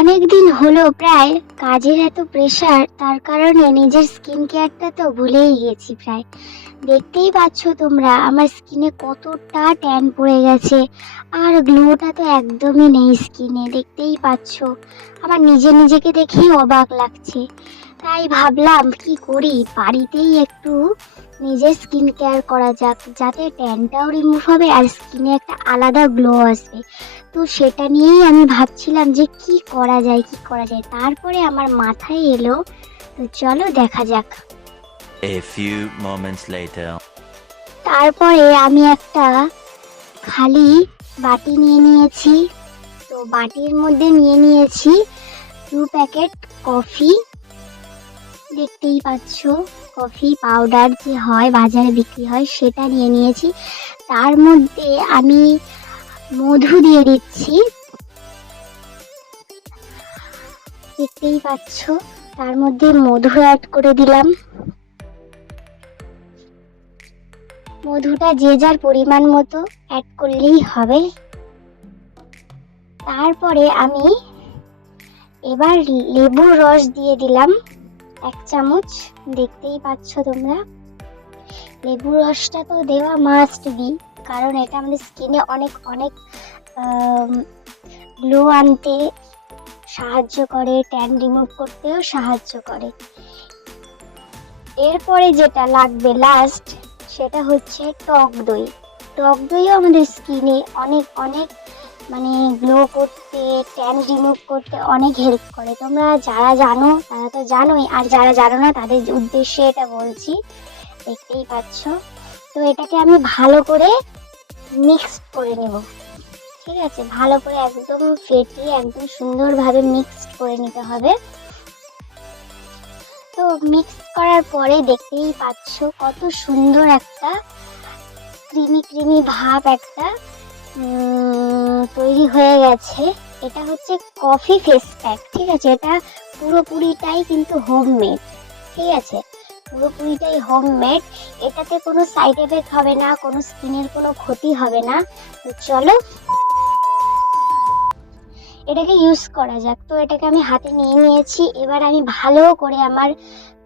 অনেকদিন হলো প্রায় কাজের এত প্রেসার, তার কারণে নিজের স্কিন কেয়ারটা তো ভুলেই গেছি প্রায়। দেখতেই পাচ্ছ তোমরা আমার স্কিনে কতটা ট্যান পড়ে গেছে, আর গ্লোটা তো একদমই নেই স্কিনে, দেখতেই পাচ্ছ। আমার নিজেকে দেখেই অবাক লাগছে। তাই ভাবলাম কি করি, বাড়িতেই একটু নিজের স্কিন কেয়ার করা যাক, যাতে ট্যানটাও রিমুভ হবে আর স্কিনে একটা আলাদা গ্লো আসবে। তো সেটা নিয়েই আমি ভাবছিলাম যে কি করা যায়। তারপরে আমার মাথায় এলো, তো চলো দেখা যাক। A few moments later. তারপরে আমি একটা খালি বাটি নিয়ে নিয়েছি। তো বাটির মধ্যে নিয়ে নিয়েছি 2 প্যাকেট কফি। দেখতেই পাচ্ছ, কফি পাউডার যে হয় বাজারে বিক্রি হয় সেটা নিয়ে নিয়েছি। তার মধ্যে আমি মধু দিয়ে দিচ্ছি, দেখতেই পাচ্ছ। তার মধ্যে মধু অ্যাড করে দিলাম। মধুটা যে যার পরিমাণ মতো অ্যাড করলেই হবে। তারপরে আমি এবার লেবুর রস দিয়ে দিলাম 1 চামচ। দেখতেই পাচ্ছ তোমরা, লেবুর রসটা তো দেওয়া মাস্ট বি, কারণ এটা আমাদের স্কিনে অনেক অনেক গ্লো আনতে সাহায্য করে, ট্যান রিমুভ করতেও সাহায্য করে। এরপরে যেটা লাগবে লাস্ট, সেটা হচ্ছে টক দই। টক দইও আমাদের স্কিনে অনেক অনেক মানে গ্লো করতে, ট্যান রিমুভ করতে অনেক হেল্প করে। তোমরা যারা জানো তারা তো জানোই, আর যারা জানো না তাদের উদ্দেশ্যে এটা বলছি। দেখতেই পাচ্ছ। তো এটাকে আমি ভালো করে মিক্স করে নেব। ঠিক আছে, ভালো করে একদম ফেটিয়ে একদম সুন্দরভাবে মিক্সড করে নিতে হবে। তো মিক্স করার পরে দেখতেই পাচ্ছ কত সুন্দর একটা ক্রিমি ভাব একটা তৈরি হয়ে গেছে। এটা হচ্ছে কফি ফেস প্যাক। ঠিক আছে, এটা পুরোপুরিটাই কিন্তু হোমমেড। ঠিক আছে, পুরোপুরিটাই হোমমেড। এটাতে কোনো সাইড এফেক্ট হবে না, কোনো স্কিনের কোনো ক্ষতি হবে না। তো চলো এটাকে ইউজ করা যাক। তো এটাকে আমি হাতে নিয়ে নিয়েছি। এবার আমি ভালো করে আমার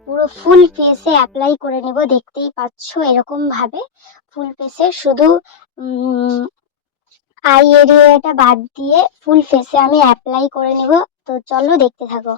পুরো ফুল ফেসে অ্যাপ্লাই করে নেব। দেখতেই পাচ্ছ এরকম ভাবে ফুল ফেসে, শুধু আই এরিয়াটা বাদ দিয়ে ফুল ফেসে আমি অ্যাপ্লাই করে নেব। তো চলো দেখতে থাকো।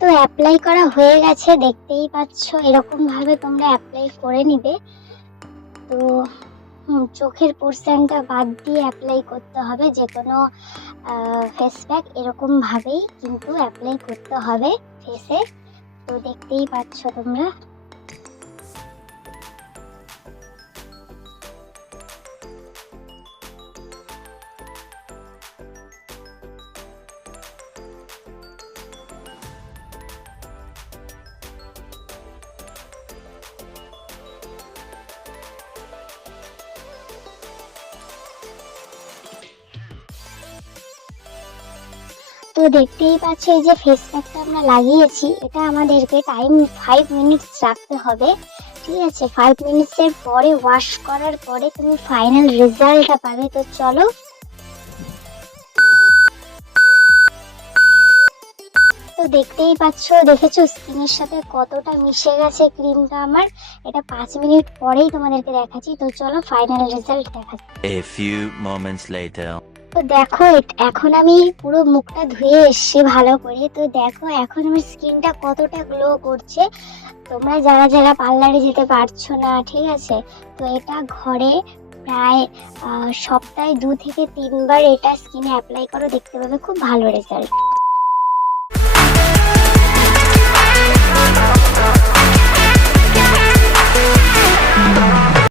তো অ্যাপ্লাই করা হয়ে গেছে, দেখতেই পাচ্ছ এরকম ভাবে তোমরা অ্যাপ্লাই করে নিবে। তো চোখের পোর্শনটা বাদ দিয়ে অ্যাপ্লাই করতে হবে যে কোনো ফেস প্যাক, এরকম ভাবেই কিন্তু অ্যাপ্লাই করতে হবে ফেসে। তো দেখতেই পাচ্ছ তোমরা। তো দেখতেই পাচ্ছ এই যে ফেস প্যাকটা আমরা লাগিয়েছি, এটা আমাদেরকে টাইম 5 মিনিটস রাখতে হবে। ঠিক আছে, 5 মিনিটসের পরে ওয়াশ করার পরে তুমি ফাইনাল রেজাল্টটা পাবে। তো চলো। তো দেখতেই পাচ্ছ, দেখেছো স্কিনের সাথে কতটা মিশে গেছে ক্রিমটা আমার। এটা 5 মিনিট পরেই তোমাদেরকে দেখাচ্ছি। তো চলো ফাইনাল রেজাল্ট দেখাচ্ছি। A few moments later. তো দেখো এখন আমি পুরো মুখটা ধুয়ে এসেছি ভালো করে। তো দেখো এখন আমার স্কিনটা কতটা গ্লো করছে। তোমরা যারা যারা পার্লারে যেতে পারছো না, ঠিক আছে, তো এটা ঘরে প্রায় সপ্তাহে 2 থেকে 3 বার এটা স্কিনে অ্যাপ্লাই করো, দেখতে পাবে খুব ভালো রেজাল্ট।